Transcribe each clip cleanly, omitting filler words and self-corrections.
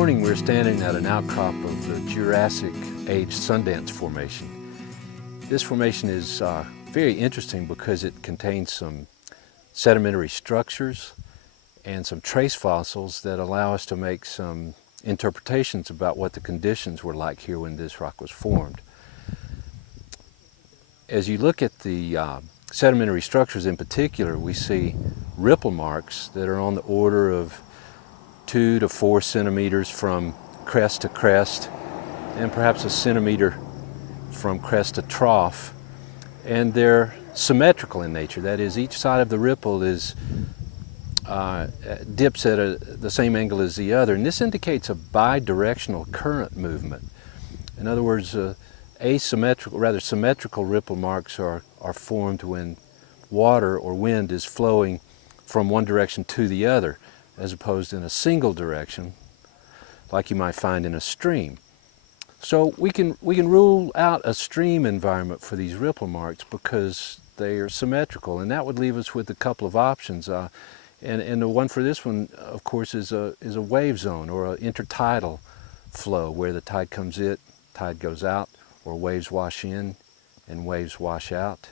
morning we're standing at an outcrop of the Jurassic Age Sundance Formation. This formation is very interesting because it contains some sedimentary structures and some trace fossils that allow us to make some interpretations about what the conditions were like here when this rock was formed. As you look at the sedimentary structures in particular, we see ripple marks that are on the order of 2 to 4 centimeters from crest to crest, and perhaps a centimeter from crest to trough. And they're symmetrical in nature. That is, each side of the ripple is dips at the same angle as the other, and this indicates a bidirectional current movement. In other words, symmetrical ripple marks are formed when water or wind is flowing from one direction to the other, as opposed in a single direction, like you might find in a stream. So we can rule out a stream environment for these ripple marks because they are symmetrical, and that would leave us with a couple of options. And the one for this one, of course, is a wave zone or an intertidal flow where the tide comes in, tide goes out, or waves wash in and waves wash out.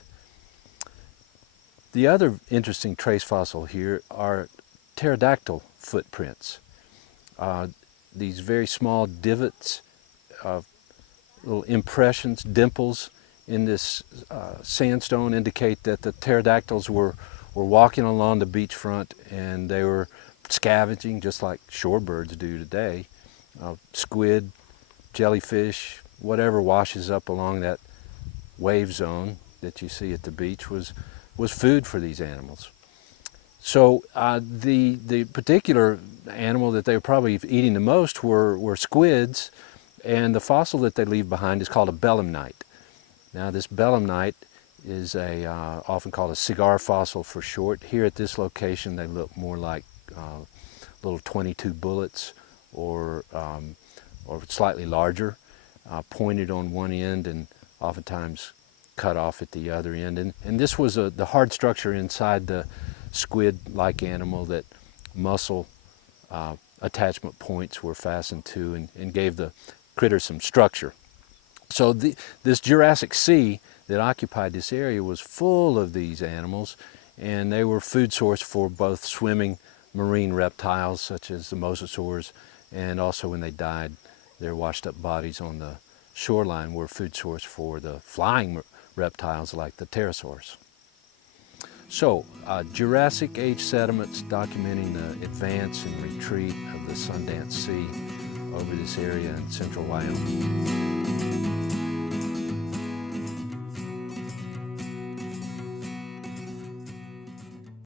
The other interesting trace fossil here are pterodactyl footprints. These very small divots, little impressions, dimples in this sandstone indicate that the pterodactyls were walking along the beachfront, and they were scavenging just like shorebirds do today. Squid, jellyfish, whatever washes up along that wave zone that you see at the beach was food for these animals. So the particular animal that they were probably eating the most were squids, and the fossil that they leave behind is called a belemnite. Now this belemnite is often called a cigar fossil for short. Here at this location they look more like little 22 bullets or slightly larger, pointed on one end and oftentimes cut off at the other end. And this was the hard structure inside the squid-like animal that muscle attachment points were fastened to and gave the critter some structure. So this Jurassic Sea that occupied this area was full of these animals, and they were food source for both swimming marine reptiles such as the mosasaurs, and also when they died, their washed up bodies on the shoreline were food source for the flying reptiles like the pterosaurs. So, Jurassic Age sediments documenting the advance and retreat of the Sundance Sea over this area in central Wyoming.